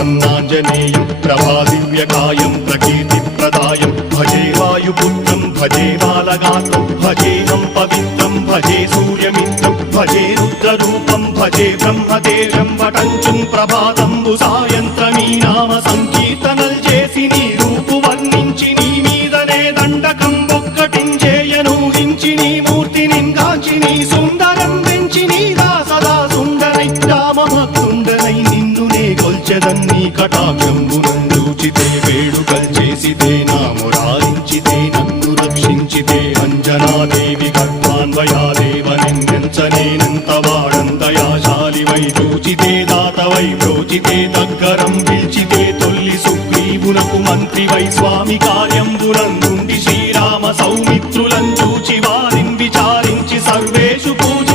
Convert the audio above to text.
प्रसन्नाञ्जनेयं प्रभादिव्यकायं प्रकीर्तिप्रदायं भजे वायुपुत्रं भजे बालगात्रं भजेऽहं पवित्रं भजे सूर्यमित्रं भजे रुद्ररूपं भजे ब्रह्मदेवं वटञ्चुं प्रभाతంబు సాయంత్రమీ నామ సంకీర్తనల్ చేసి నీ రూపు వర్ణించి నీ మీదనే దండకం ఒక్కటించేయను హించి నీ మూర్తిని గాంచి నీ సుందరం వెంచి నీ దాసదా సుందరై రామభక్తుండనై నిన్నునే కొల్చెదన్ని కటాక్షంబునందూచితే వేడుకల్ చేసితే నా మురారించితే నన్ను రక్షించితే అంజనాదేవి గర్భాన్వయాదేవనెంచనేనంత వాడంతయాశాలివై చూచితే దాతవై ప్రోచితే దగ్గరం పిలిచితే తొల్లి సుగ్రీవునకు మంత్రివై స్వామి కార్యంబునందుండి శ్రీరామ సౌమిత్రులం చూచి వారిని విచారించి సర్వేషు పూజ